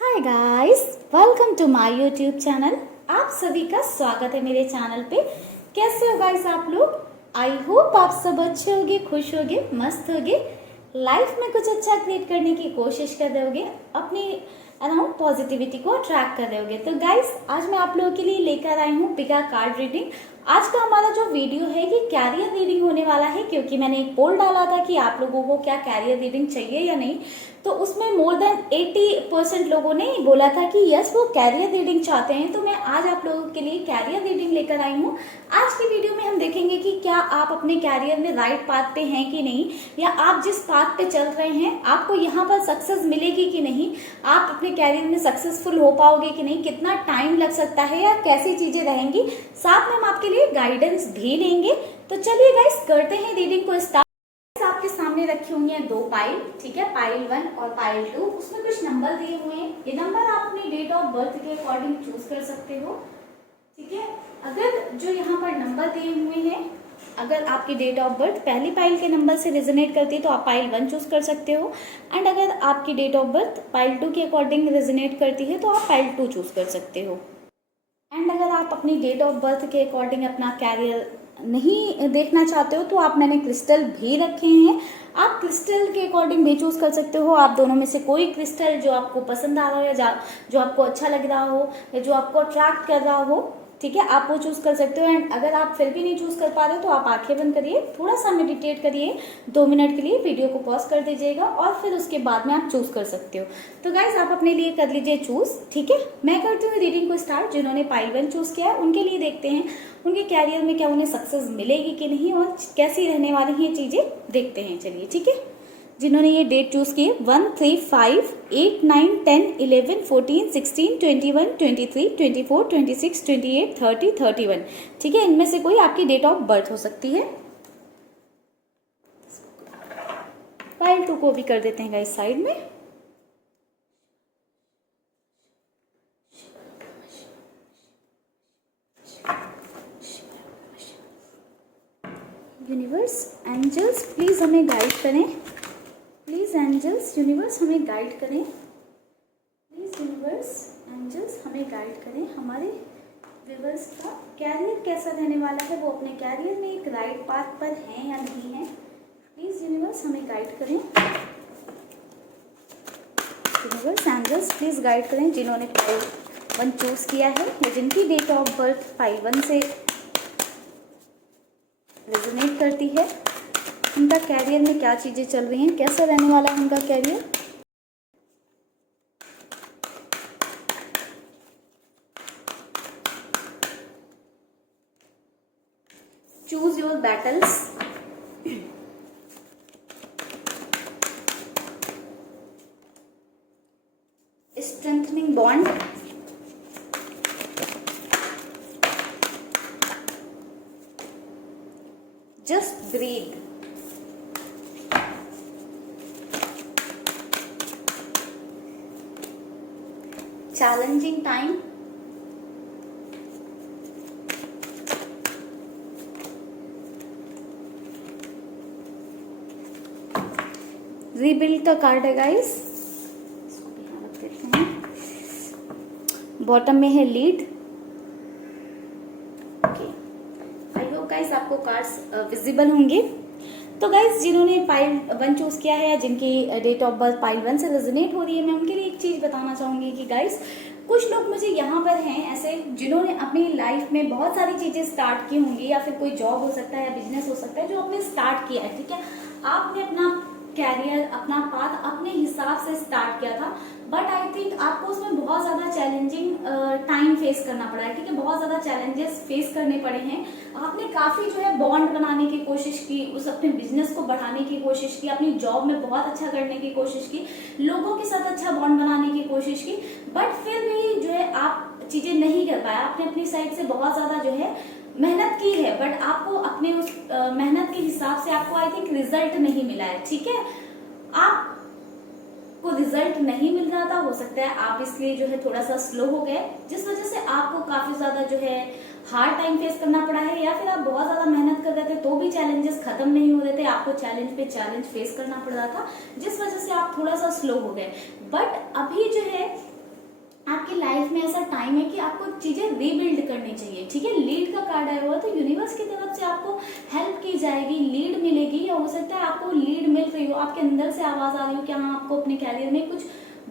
Hi guys, welcome to my YouTube channel. आप सभी का स्वागत है मेरे चैनल पे। कैसे हो गाइस आप लोग? आई होप आप सब अच्छे होगे, खुश होगे, मस्त होगे, लाइफ में कुछ अच्छा क्रिएट करने की कोशिश कर रहे होगे, अपनी अराउंड पॉजिटिविटी को अट्रैक्ट कर रहे होगे। तो गाइस, आज मैं आप लोगों के लिए लेकर आई हूँ पिका कार्ड रीडिंग। आज का हमारा जो वीडियो है ये कैरियर रीडिंग होने वाला है, क्योंकि मैंने एक पोल डाला था कि आप लोगों को क्या कैरियर रीडिंग चाहिए या नहीं। तो उसमें मोर देन 80% लोगों ने बोला था कि यस वो कैरियर रीडिंग चाहते हैं। तो मैं आज आप लोगों के लिए कैरियर रीडिंग लेकर आई हूँ। आज की वीडियो में हम देखेंगे कि क्या आप अपने कैरियर में राइट पाथ पे हैं कि नहीं, या आप जिस पाथ पे चल रहे हैं आपको यहाँ पर सक्सेस मिलेगी कि नहीं, आप अपने कैरियर में सक्सेसफुल हो पाओगे कि नहीं, कितना टाइम लग सकता है या कैसी चीजें रहेंगी, साथ में हम आपके लिए गाइडेंस भी लेंगे। तो चलिए गाइस, करते हैं रीडिंग को स्टार्ट। आपके सामने रखी हुई है दो पाइल, ठीक है, पाइल 1 और पाइल 2। उसमें कुछ नंबर दिए हुए हैं। ये नंबर आप अपनी डेट ऑफ बर्थ के अकॉर्डिंग चूज कर सकते हो, ठीक है। अगर जो यहाँ पर नंबर दिए हुए हैं, अगर आपकी डेट ऑफ बर्थ पहली पाइल के नंबर से रेजोनेट करती है तो आप पाइल 1 चूज कर सकते हो, एंड अगर आपकी डेट ऑफ बर्थ पाइल 2 के अकॉर्डिंग रेजोनेट करती है तो आप पाइल 2 चूज कर सकते हो। एंड अगर आप अपनी डेट ऑफ बर्थ के अकॉर्डिंग अपना कैरियर नहीं देखना चाहते हो तो आप मैंने क्रिस्टल भी रखे हैं, आप क्रिस्टल के अकॉर्डिंग भी चूज कर सकते हो। आप दोनों में से कोई क्रिस्टल जो आपको पसंद आ रहा हो या जो आपको अच्छा लग रहा हो या जो आपको अट्रैक्ट कर रहा हो, ठीक है, आप वो चूज कर सकते हो। एंड अगर आप फिर भी नहीं चूज कर पा रहे हो तो आप आंखें बंद करिए, थोड़ा सा मेडिटेट करिए, 2 मिनट के लिए वीडियो को पॉज कर दीजिएगा और फिर उसके बाद में आप चूज कर सकते हो। तो गाइज, आप अपने लिए कर लीजिए चूज, ठीक है। मैं करती हूँ रीडिंग को स्टार्ट। जिन्होंने पाइल 1 चूज किया है उनके लिए देखते हैं उनके कैरियर में क्या उन्हें सक्सेस मिलेगी कि नहीं और कैसी रहने वाली हैं चीजें, देखते हैं। चलिए, ठीक है। जिन्होंने ये डेट चूज की है 1, 3, 5, 8, 9, 10, 11, 14, 16, 21, 23, 24, 26, 28, 30, 31, ठीक है। इनमें से कोई आपकी डेट ऑफ बर्थ हो सकती है। फाइल 2 को भी कर देते हैं गाइस साइड में। यूनिवर्स, एंजल्स प्लीज हमें गाइड करें। प्लीज एंजल्स, यूनिवर्स हमें गाइड करें। प्लीज यूनिवर्स, एंजल्स हमें गाइड करें। हमारे व्यूअर्स का कैरियर कैसा रहने वाला है, वो अपने कैरियर में एक राइट पाथ पर हैं या नहीं है। प्लीज यूनिवर्स हमें गाइड करें। यूनिवर्स, एंजल्स प्लीज गाइड करें। जिन्होंने पाइल 1 चूज किया है या जिनकी डेट ऑफ बर्थ पाइल 1 से रेजोनेट करती है, उनका कैरियर में क्या चीजें चल रही हैं, कैसा रहने वाला है उनका career. Choose your battles. Strengthening bond. Just breathe. Challenging time. Rebuild का कार्ड है गाइस, इसको भी यहाँ रख देते हैं। बॉटम में है lead. Okay, I hope guys आपको कार्ड्स विजिबल होंगे। तो गाइस, जिन्होंने पाइल 1 चूज किया है या जिनकी डेट ऑफ बर्थ पाइल 1 से रेजोनेट हो रही है, मैं उनके लिए एक चीज बताना चाहूंगी कि गाइस, कुछ लोग मुझे यहाँ पर हैं ऐसे जिन्होंने अपनी लाइफ में बहुत सारी चीजें स्टार्ट की होंगी, या फिर कोई जॉब हो सकता है या बिजनेस हो सकता है जो आपने स्टार्ट किया है, ठीक है। आपने अपना कैरियर, अपना पाथ अपने हिसाब से स्टार्ट किया था, बट आई थिंक आपको उसमें बहुत ज्यादा चैलेंजिंग टाइम फेस करना पड़ा है, ठीक है। बहुत ज्यादा चैलेंजेस फेस करने पड़े हैं। आपने काफी जो है बॉन्ड बनाने की कोशिश की, उस अपने बिजनेस को बढ़ाने की कोशिश की, अपनी जॉब में बहुत अच्छा करने की कोशिश की, लोगों के साथ अच्छा बॉन्ड बनाने की कोशिश की, बट फिर भी जो है आप चीजें नहीं कर पाए। आपने अपनी साइड से बहुत ज्यादा जो है मेहनत की है, बट आपको अपने उस मेहनत के हिसाब से आपको आई थिंक रिजल्ट नहीं मिला है, ठीक है। आपको रिजल्ट नहीं मिल रहा था, हो सकता है आप इसलिए जो है थोड़ा सा स्लो हो गए, जिस वजह से आपको काफी ज्यादा जो है हार्ड टाइम फेस करना पड़ा है, या फिर आप बहुत ज्यादा मेहनत कर रहे थे तो भी चैलेंजेस खत्म नहीं हो रहे थे, आपको चैलेंज पे चैलेंज फेस करना पड़ रहा था, जिस वजह से आप थोड़ा सा स्लो हो गए। बट अभी जो है टाइम है कि आपको चीजें रीबिल्ड करनी चाहिए, ठीक है। लीड का कार्ड आया हुआ तो यूनिवर्स की तरफ से आपको हेल्प की जाएगी, लीड मिलेगी, या हो सकता है आपको लीड मिल रही हो, आपके अंदर से आवाज आ रही हो कि हाँ आपको अपने कैरियर में कुछ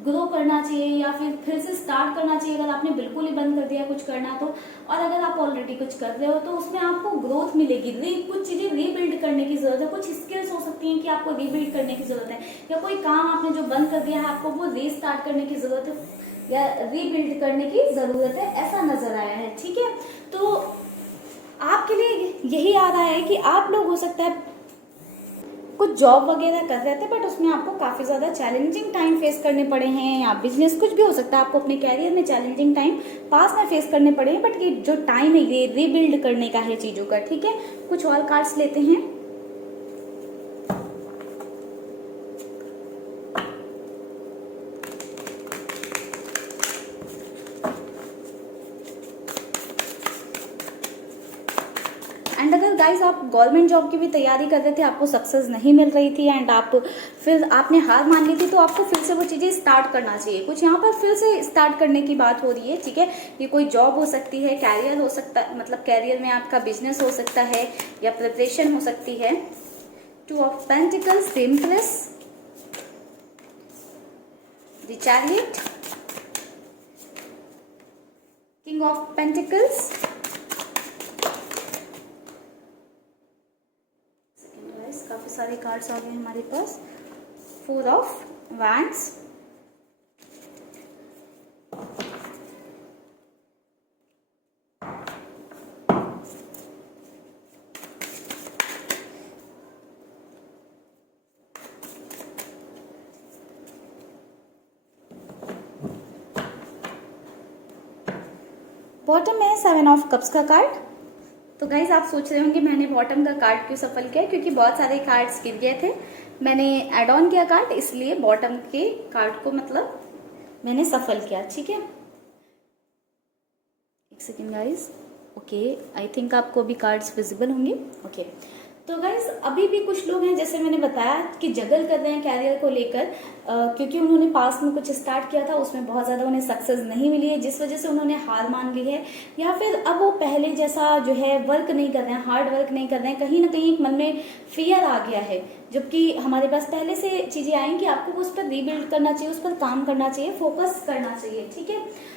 ग्रो करना चाहिए या फिर से स्टार्ट करना चाहिए। अगर आपने बिल्कुल ही बंद कर दिया कुछ करना तो, और अगर आप ऑलरेडी कुछ कर रहे हो तो उसमें आपको ग्रोथ मिलेगी। कुछ चीजें रीबिल्ड करने की जरूरत है, कुछ स्किल्स हो सकती हैं कि आपको रीबिल्ड करने की जरूरत है, या कोई काम आपने जो बंद कर दिया है आपको वो रीस्टार्ट करने की जरूरत है या रीबिल्ड करने की जरूरत है, ऐसा नजर आया है, ठीक है। तो आपके लिए यही आ रहा है कि आप लोग हो सकता है कुछ जॉब वगैरह कर रहे थे बट उसमें आपको काफी ज्यादा चैलेंजिंग टाइम फेस करने पड़े हैं, या बिजनेस कुछ भी हो सकता है, आपको अपने कैरियर में चैलेंजिंग टाइम पास में फेस करने पड़े हैं, बट ये जो टाइम है ये रीबिल्ड करने का है चीजों का, ठीक है। कुछ और कार्ड्स लेते हैं। एंड अगर गाइस आप गवर्नमेंट जॉब की भी तैयारी कर रहे थे, आपको सक्सेस नहीं मिल रही थी एंड फिर आपने हार मान ली थी, तो आपको फिर से वो चीजें स्टार्ट करना चाहिए। कुछ यहाँ पर फिर से स्टार्ट करने की बात हो रही है, ठीक है। ये कोई जॉब हो सकती है, कैरियर हो सकता है, मतलब कैरियर में आपका बिजनेस हो सकता है या प्रिपरेशन हो सकती है। 2 of pentacles, the empress, the chariot, king of pentacles, काफी सारे कार्ड्स आ गए हमारे पास, 4 ऑफ वैंड्स, बॉटम में 7 ऑफ कप्स का कार्ड। तो गाइज आप सोच रहे होंगे मैंने बॉटम का कार्ड क्यों सफल किया, क्योंकि बहुत सारे कार्ड्स गिर गए थे, मैंने ऐड ऑन किया कार्ड, इसलिए बॉटम के कार्ड को मतलब मैंने सफल किया, ठीक है। एक second guys, okay, I think आपको अभी कार्ड्स विजिबल होंगे, ओके। तो गाइज अभी भी कुछ लोग हैं, जैसे मैंने बताया कि जगल कर रहे हैं कैरियर को लेकर, क्योंकि उन्होंने पास्ट में कुछ स्टार्ट किया था, उसमें बहुत ज़्यादा उन्हें सक्सेस नहीं मिली है, जिस वजह से उन्होंने हार मान ली है, या फिर अब वो पहले जैसा जो है वर्क नहीं कर रहे हैं, हार्ड वर्क नहीं कर रहे हैं, कहीं ना कहीं एक मन में फियर आ गया है। जबकि हमारे पास पहले से चीज़ें आई कि आपको उस पर रीबिल्ड करना चाहिए, उस पर काम करना चाहिए, फोकस करना चाहिए, ठीक है।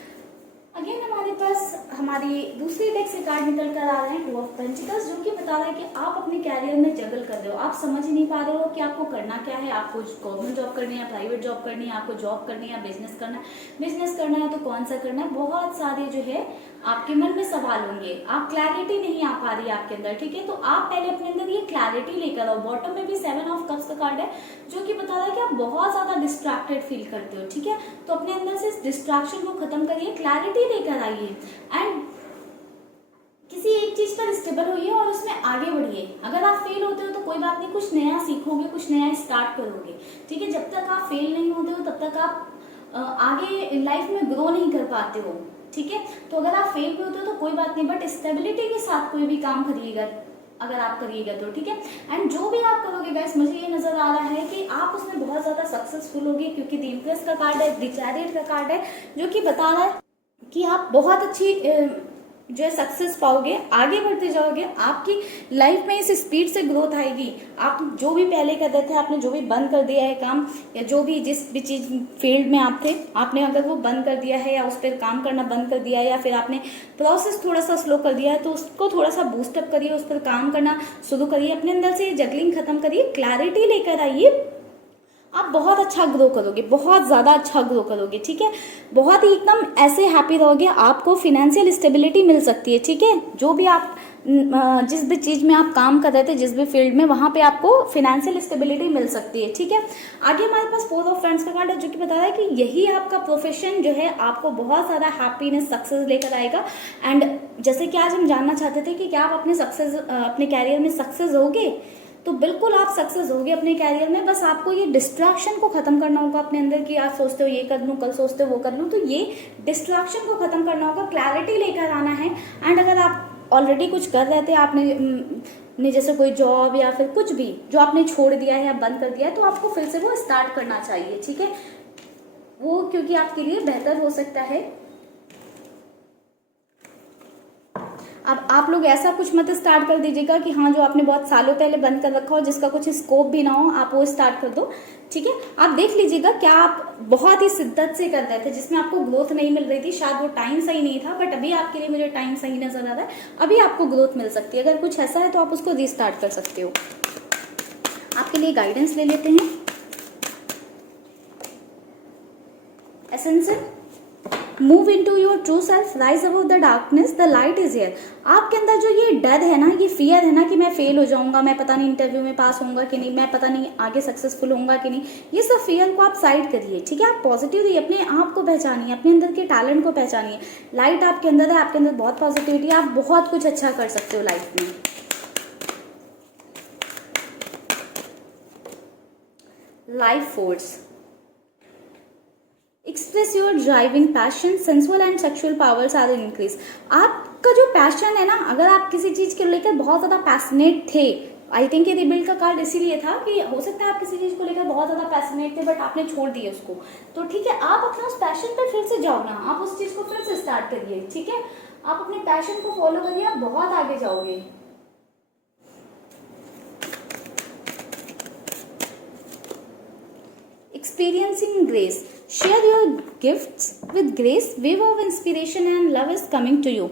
अगेन हमारे पास हमारी दूसरी डेक से कार्ड निकल कर आ रहे हैं 2 ऑफ पेंटिकल्स, जो कि बता रहा है कि आप अपने कैरियर में जगल कर रहे हो, आप समझ ही नहीं पा रहे हो कि आपको करना क्या है, आपको गवर्नमेंट जॉब करनी है, प्राइवेट जॉब करनी है, आपको जॉब करनी है, बिजनेस करना है तो कौन सा करना है, बहुत सारे जो है आपके मन में सवाल होंगे, आप क्लैरिटी नहीं आ पा रही है आपके अंदर, ठीक है। तो आप पहले अपने अंदर ये क्लैरिटी लेकर आओ। बॉटम में भी 7 ऑफ कप्स का कार्ड है, जो कि बता रहा है कि आप बहुत ज्यादा डिस्ट्रैक्टेड फील करते हो, ठीक है। तो अपने अंदर से इस डिस्ट्रैक्शन को खत्म करिए, क्लैरिटी लेकर आइए एंड किसी एक चीज पर स्टेबल होइए और उसमें आगे बढ़िए। अगर आप फेल होते हो तो कोई बात नहीं, कुछ नया सीखोगे, कुछ नया स्टार्ट करोगे, ठीक है। जब तक आप फेल नहीं होते हो तब तक आप आगे लाइफ में ग्रो नहीं कर पाते हो, ठीक है। तो अगर आप फेल भी होते हो तो कोई बात नहीं, बट स्टेबिलिटी के साथ कोई भी काम करिएगा अगर आप करिएगा तो, ठीक है। एंड जो भी आप करोगे गाइस, मुझे ये नजर आ रहा है कि आप उसमें बहुत ज्यादा सक्सेसफुल होगे, क्योंकि द एम्प्रेस का कार्ड है, द चैरियट का कार्ड है, जो कि बता रहा है कि आप बहुत अच्छी जो है सक्सेस पाओगे, आगे बढ़ते जाओगे, आपकी लाइफ में इस स्पीड से ग्रोथ आएगी। आप जो भी पहले कर रहे थे, आपने जो भी बंद कर दिया है काम, या जो भी जिस भी चीज फील्ड में आप थे, आपने अगर वो बंद कर दिया है या उस पर काम करना बंद कर दिया है, या फिर आपने प्रोसेस थोड़ा सा स्लो कर दिया है, तो उसको थोड़ा सा बूस्टअप करिए, उस पर काम करना शुरू करिए, अपने अंदर से जगलिंग खत्म करिए, क्लैरिटी लेकर आइए, आप बहुत अच्छा ग्रो करोगे, बहुत ज़्यादा अच्छा ग्रो करोगे, ठीक है। बहुत ही एकदम ऐसे हैप्पी रहोगे, आपको फिनेंशियल स्टेबिलिटी मिल सकती है, ठीक है। जो भी आप जिस भी चीज़ में आप काम कर रहे थे, जिस भी फील्ड में, वहाँ पे आपको फिनेंशियल स्टेबिलिटी मिल सकती है, ठीक है। आगे हमारे पास 4 ऑफ फ्रेंड्स का कार्ड है, जो कि बता रहा है कि यही आपका प्रोफेशन जो है आपको बहुत ज़्यादा हैप्पीनेस, सक्सेस लेकर आएगा। एंड जैसे कि आज हम जानना चाहते थे कि क्या आप अपने कैरियर में सक्सेस होगे, तो बिल्कुल आप सक्सेस होगे अपने कैरियर में। बस आपको ये डिस्ट्रैक्शन को खत्म करना होगा अपने अंदर, कि आप सोचते हो ये कर लूँ, कल सोचते हो वो कर लूँ, तो ये डिस्ट्रैक्शन को खत्म करना होगा, क्लैरिटी लेकर आना है। एंड अगर आप ऑलरेडी कुछ कर रहे थे, आपने जैसे कोई जॉब या फिर कुछ भी जो आपने छोड़ दिया है या बंद कर दिया है, तो आपको फिर से वो स्टार्ट करना चाहिए, ठीक है। वो क्योंकि आपके लिए बेहतर हो सकता है। अब आप लोग ऐसा कुछ मत स्टार्ट कर दीजिएगा कि हाँ जो आपने बहुत सालों पहले बंद कर रखा हो, जिसका कुछ स्कोप भी ना हो, आप वो स्टार्ट कर दो। ठीक है, आप देख लीजिएगा क्या आप बहुत ही शिद्दत से कर रहे थे जिसमें आपको ग्रोथ नहीं मिल रही थी, शायद वो टाइम सही नहीं था, बट अभी आपके लिए मुझे टाइम सही नजर आ रहा है, अभी आपको ग्रोथ मिल सकती है। अगर कुछ ऐसा है तो आप उसको रीस्टार्ट कर सकते हो। आपके लिए गाइडेंस ले लेते हैं। Essential, move into your true self, rise above the darkness, the light is here. आपके अंदर जो ये डर है ना, ये फियर है ना कि मैं फेल हो जाऊंगा, मैं पता नहीं इंटरव्यू में पास होऊंगा कि नहीं, मैं पता नहीं आगे सक्सेसफुल होऊंगा कि नहीं, ये सब फियर को आप साइड करिए। ठीक है, आप पॉजिटिव रहिए, अपने आप को पहचानिए, अपने अंदर के टैलेंट को पहचानिए। लाइट आपके अंदर है, आपके अंदर बहुत पॉजिटिविटी है, आप बहुत कुछ अच्छा कर सकते हो लाइफ में। Life force, express your driving passion, sensual and sexual powers are increase. आपका जो पैशन है ना, अगर आप किसी चीज के लेकर बहुत ज्यादा पैशनेट थे, आई थिंक ये रिबिल्ड का कार्ड इसीलिए था कि हो सकता है आप किसी चीज को लेकर बहुत ज्यादा पैशनेट थे बट आपने छोड़ दिया उसको, तो ठीक है, आप अपना उस पैशन पर फिर से जाओ ना, आप उस चीज को फिर से स्टार्ट करिए। ठीक है, आप अपने पैशन को फॉलो करिए, आप बहुत आगे जाओगे। Experiencing grace, share your gifts with grace, wave of inspiration and love is coming to you।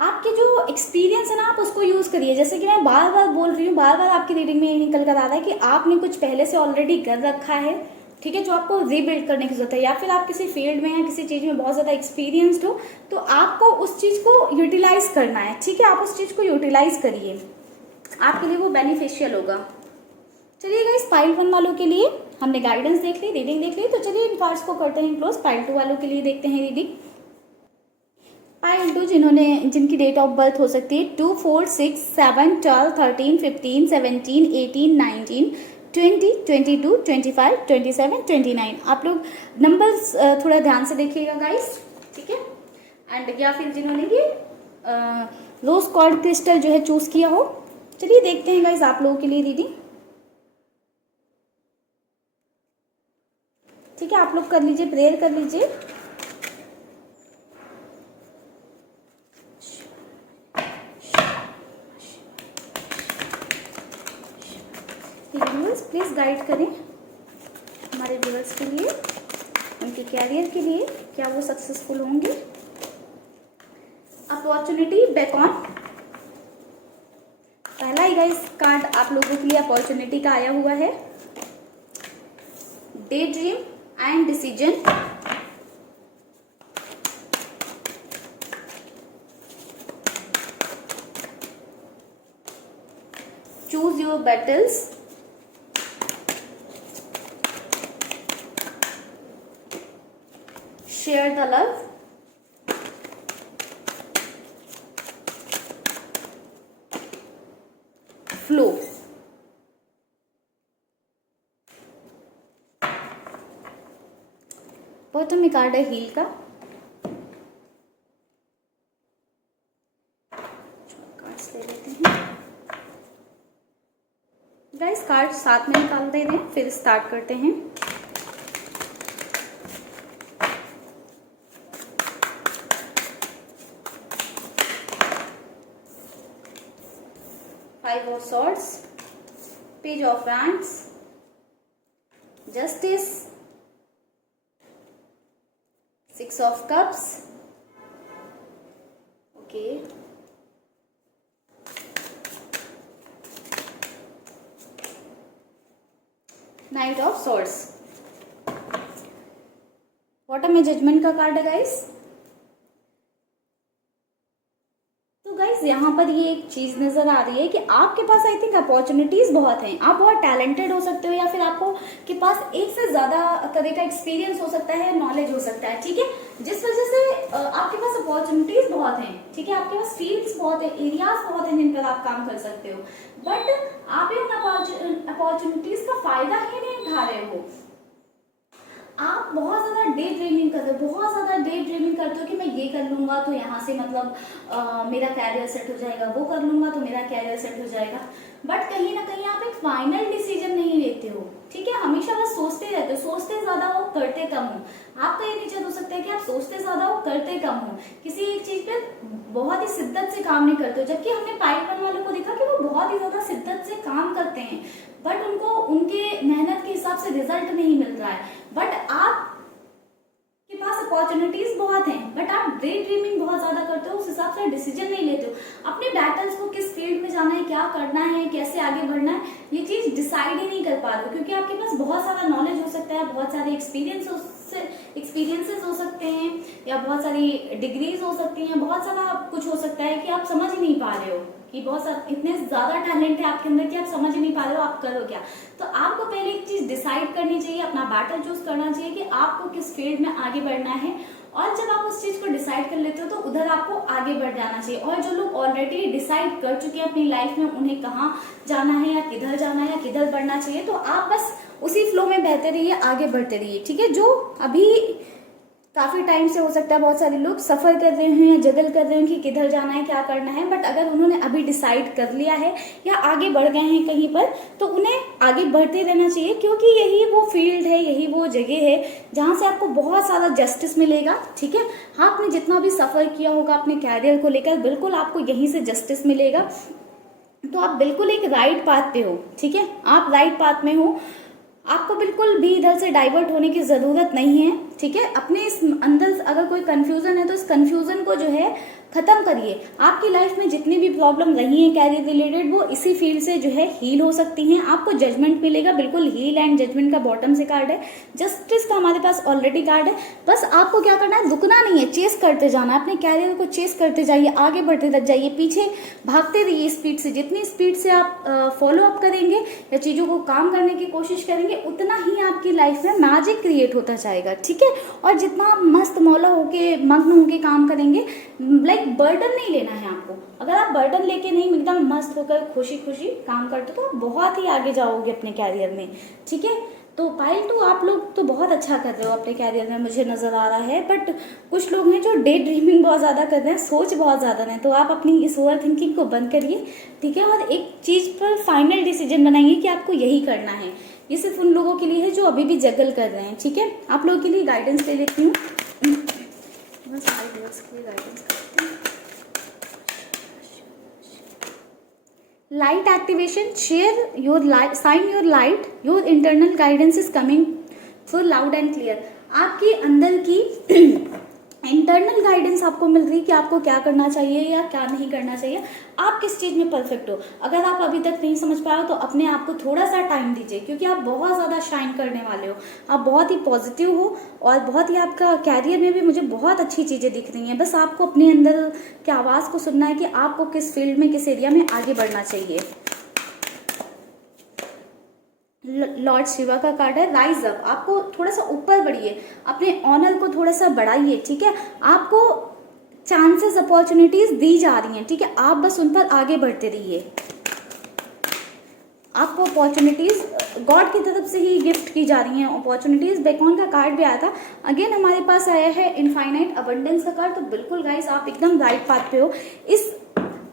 आपके जो एक्सपीरियंस है ना, आप उसको यूज करिए। जैसे कि मैं बार बार बोल रही हूँ, बार बार आपकी रीडिंग में ये निकल कर आ रहा है कि आपने कुछ पहले से ऑलरेडी कर रखा है, ठीक है, जो आपको रीबिल्ड करने की जरूरत है, या फिर आप किसी फील्ड में या किसी चीज में बहुत ज्यादा एक्सपीरियंस्ड हो, तो आपको उस चीज को यूटिलाइज करना है। ठीक है, आप उस चीज को यूटिलाइज करिए, आपके लिए वो बेनिफिशियल होगा। चलिए गाइस, पाइल 1 वालों के लिए हमने गाइडेंस देख ली, रीडिंग देख ली, तो चलिए इन कार्ड्स को करते हैं क्लोज। पाइल 2 वालों के लिए देखते हैं रीडिंग। पाइल 2 जिनकी डेट ऑफ बर्थ हो सकती है 2, 4, 6, 7, 12, 13, 15, 17, 18, 19, 20, 22, 25, 27, 29। आप लोग नंबर्स थोड़ा ध्यान से देखिएगा गाइस, ठीक है। एंड या फिर जिन्होंने ये रोज कॉर्ड क्रिस्टल जो है चूज किया हो, चलिए देखते हैं गाइस आप लोगों के लिए रीडिंग। ठीक है, आप लोग कर लीजिए, प्रेयर कर लीजिए। व्यूअर्स प्लीज गाइड करें हमारे व्यूअर्स के लिए, उनके कैरियर के लिए, क्या वो सक्सेसफुल होंगे। अपॉर्चुनिटी बैक ऑन, पहला ही गाइस कार्ड आप लोगों के लिए अपॉर्चुनिटी का आया हुआ है। Day dream and decision, choose your battles, share the love, flow. Bottom में कार्ड है हील का। कार्ड्स ले लेते हैं गाइस, कार्ड साथ में निकाल दे रहे हैं, फिर स्टार्ट करते हैं। Five of swords, page of wands, justice, six of cups, okay, night of swords. Bottom में जजमेंट का कार्ड है गाइस। तो गाइस यहाँ पर ये एक चीज नजर आ रही है कि आपके पास आई थिंक अपॉर्चुनिटीज बहुत हैं, आप बहुत टैलेंटेड हो सकते हो, या फिर आपको के पास एक से ज्यादा तरह का एक्सपीरियंस हो सकता है, नॉलेज हो सकता है, ठीक है, जिस वजह से आपके पास अपॉर्चुनिटीज बहुत हैं, ठीक है, आपके पास फील्ड्स बहुत है, एरियाज बहुत हैं जिन पर आप काम कर सकते हो, बट आप उन अपॉर्चुनिटीज का फायदा ही नहीं उठा रहे हो। आप बहुत ज्यादा डे ड्रीमिंग करते हो, बहुत ज्यादा डे ड्रीमिंग करते हो कि मैं ये कर लूंगा तो यहाँ से मतलब मेरा कैरियर सेट हो जाएगा, वो कर लूंगा तो मेरा कैरियर सेट हो जाएगा, बट कहीं ना कहीं आप एक फाइनल डिसीजन नहीं लेते हो, ठीक है, हमेशा बस सोचते रहते हो, सोचते ज्यादा हो करते कम हो। आपका ये नेचर हो सकता है है कि आप सोचते ज्यादा हो, करते कम हो, किसी एक चीज पे बहुत ही शिद्दत से काम नहीं करते हो। जबकि हमने पाइल वन वालों को देखा कि वो बहुत ही ज्यादा शिद्दत से काम करते हैं, बट उनको उनके मेहनत के हिसाब से रिजल्ट नहीं मिल रहा है। बट आप के पास अपॉर्चुनिटीज बहुत हैं, बट आप डे ड्रीमिंग बहुत ज्यादा करते हो, उस हिसाब से डिसीजन नहीं लेते हो। अपने बैटल्स को किस फील्ड में जाना है, क्या करना है, कैसे आगे बढ़ना है, ये चीज डिसाइड ही नहीं कर पा रहे हो। क्योंकि आपके पास बहुत सारा नॉलेज हो सकता है, बहुत सारे एक्सपीरियंसेस हो सकते हैं, या बहुत सारी डिग्रीज हो सकती हैं, बहुत सारा कुछ हो सकता है कि आप समझ ही नहीं पा रहे हो कि बहुत सारा इतने ज्यादा टैलेंट है आपके अंदर कि आप समझ ही नहीं पा रहे हो आप करो क्या। तो आपको पहले एक चीज डिसाइड करनी चाहिए, अपना बैटल चूज करना चाहिए कि आपको किस फील्ड में आगे बढ़ना है। और जब आप उस चीज को डिसाइड कर लेते हो तो उधर आपको आगे बढ़ जाना चाहिए। और जो लोग ऑलरेडी डिसाइड कर चुके हैं अपनी लाइफ में उन्हें कहाँ जाना है, या किधर जाना है, या किधर बढ़ना चाहिए, तो आप बस उसी फ्लो में बहते रहिए, आगे बढ़ते रहिए। ठीक है, जो अभी काफी टाइम से हो सकता है बहुत सारे लोग सफर कर रहे हैं या जगल कर रहे हैं कि किधर जाना है, क्या करना है, बट अगर उन्होंने अभी डिसाइड कर लिया है या आगे बढ़ गए हैं कहीं पर, तो उन्हें आगे बढ़ते रहना चाहिए। क्योंकि यही वो फील्ड है, यही वो जगह है जहां से आपको बहुत सारा जस्टिस मिलेगा। ठीक है, आपने जितना भी सफर किया होगा अपने कैरियर को लेकर, बिल्कुल आपको यहीं से जस्टिस मिलेगा। तो आप बिल्कुल एक राइट पाथ पे हो। ठीक है, आप राइट पाथ में हो, आपको बिल्कुल भी इधर से डाइवर्ट होने की जरूरत नहीं है। ठीक है, अपने इस अंदर अगर कोई कंफ्यूजन है तो इस कंफ्यूजन को जो है खत्म करिए। आपकी लाइफ में जितनी भी प्रॉब्लम रही है कैरियर रिलेटेड, वो इसी फील्ड से जो है हील हो सकती हैं। आपको जजमेंट मिलेगा, बिल्कुल हील एंड जजमेंट का बॉटम से कार्ड है, जस्टिस का हमारे पास ऑलरेडी कार्ड है। बस आपको क्या करना है, रुकना नहीं है, चेस करते जाना है, अपने कैरियर को चेस करते जाइए, आगे बढ़ते तक जाइए, पीछे भागते रहिए स्पीड से। जितनी स्पीड से आप फॉलो अप करेंगे या चीजों को काम करने की कोशिश करेंगे, उतना ही आपकी लाइफ में मैजिक क्रिएट होता जाएगा। ठीक है, और जितना आप मस्त मौला होके मग्न होके काम करेंगे, लाइक बर्डन नहीं लेना है आपको। अगर आप बर्डन लेके नहीं एकदम मस्त होकर खुशी खुशी काम करते तो आप बहुत ही आगे जाओगे अपने कैरियर में। ठीक है, तो पाइल 2 आप लोग तो बहुत अच्छा कर रहे हो अपने कैरियर में, मुझे नजर आ रहा है। बट कुछ लोग हैं जो डे ड्रीमिंग बहुत ज्यादा कर रहे हैं, सोच बहुत ज्यादा है, तो आप अपनी इस ओवर थिंकिंग को बंद करिए। ठीक है, और एक चीज पर फाइनल डिसीजन बनाइए कि आपको यही करना है। ये सिर्फ उन लोगों के लिए है जो अभी भी जगल कर रहे हैं। ठीक है, आप लोगों के लिए गाइडेंस ले लेती हूँ। Light activation, share your light, shine your light, your internal guidance is coming so loud and clear। आपकी अंदर की इंटरनल गाइडेंस आपको मिल रही है कि आपको क्या करना चाहिए या क्या नहीं करना चाहिए, आप किस चीज में परफेक्ट हो। अगर आप अभी तक नहीं समझ पाए हो तो अपने आप को थोड़ा सा टाइम दीजिए, क्योंकि आप बहुत ज्यादा शाइन करने वाले हो, आप बहुत ही पॉजिटिव हो, और बहुत ही आपका कैरियर में भी मुझे बहुत अच्छी चीजें दिख रही हैं। बस आपको अपने अंदर की आवाज को सुनना है कि आपको किस फील्ड में, किस एरिया में आगे बढ़ना चाहिए। लॉर्ड शिवा का कार्ड है राइज अप। आपको थोड़ा सा ऊपर बढ़िए, अपने ऑनर को थोड़ा सा बढ़ाइए। ठीक है, आपको चांसेस, अपॉर्चुनिटीज दी जा रही हैं। ठीक है, आप बस उन पर आगे बढ़ते रहिए। आपको अपॉर्चुनिटीज गॉड की तरफ से ही गिफ्ट की जा रही हैं अपॉर्चुनिटीज। बेकॉन का कार्ड भी आया था, अगेन हमारे पास आया है इनफाइनाइट अबंडेंस का कार्ड। तो बिल्कुल गाइस, आप एकदम राइट पाथ पे हो। इस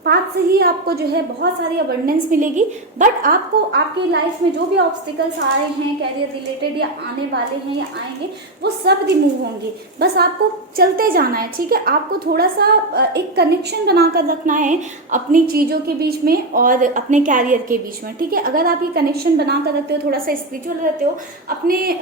पाथ से ही आपको जो है बहुत सारी अबंडेंस मिलेगी। बट आपको आपकी लाइफ में जो भी ऑब्स्टिकल्स आ रहे हैं कैरियर रिलेटेड, या आने वाले हैं या आएंगे, वो सब रिमूव होंगे। बस आपको चलते जाना है। ठीक है, आपको थोड़ा सा एक कनेक्शन बनाकर रखना है अपनी चीज़ों के बीच में और अपने कैरियर के बीच में। ठीक है, अगर आप ये कनेक्शन बनाकर रखते हो, थोड़ा सा स्पिरिचुअल रहते हो, अपने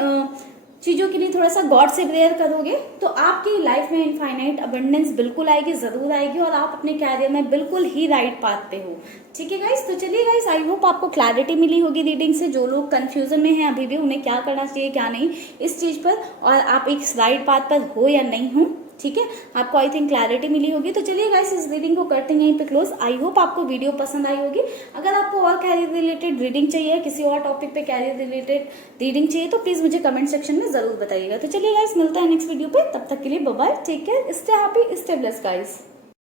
चीज़ों के लिए थोड़ा सा गॉड से प्रेयर करोगे, तो आपकी लाइफ में इनफाइनाइट अबंडेंस बिल्कुल आएगी, जरूर आएगी, और आप अपने कैरियर में बिल्कुल ही राइट पाथ पे हो। ठीक है गाइस, तो चलिए गाइस, आई होप आपको क्लैरिटी मिली होगी रीडिंग से। जो लोग कंफ्यूजन में हैं अभी भी, उन्हें क्या करना चाहिए क्या नहीं इस चीज़ पर, और आप एक राइट पाथ पर हो या नहीं हो। ठीक है, आपको आई थिंक क्लैरिटी मिली होगी। तो चलिए गाइस, इस रीडिंग को करते हैं यहीं पे क्लोज। आई होप आपको वीडियो पसंद आई होगी। अगर आपको और कैरियर रिलेटेड रीडिंग चाहिए, किसी और टॉपिक पे कैरियर रिलेटेड रीडिंग चाहिए, तो प्लीज मुझे कमेंट सेक्शन में जरूर बताइएगा। तो चलिए गाइस, मिलता है नेक्स्ट वीडियो पे, तब तक के लिए bye bye, take care, stay happy, stay blessed guys.